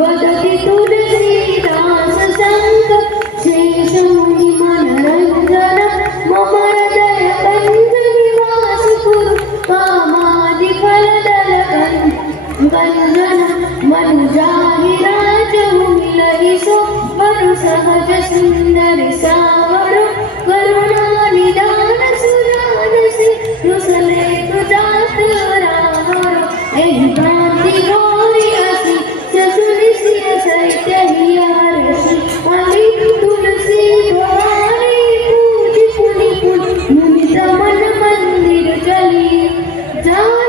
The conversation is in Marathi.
वदति तुलसीदास संग शेष मुनि मनरंजन मम हृदय कंज निवास कुरु कामादि फलदल गंजन मनु जाहि राजहु मिलहि सो वरु सहज सुंदर सावर करुणा निदान सुरानसि रुसले तुजात रावर एहि भांति गौरी असि ससुनि सिय सैत्य हियारसि अली तुलसी भवानी पूजि पुनि पुनि मुनि मन मंदिर चली जा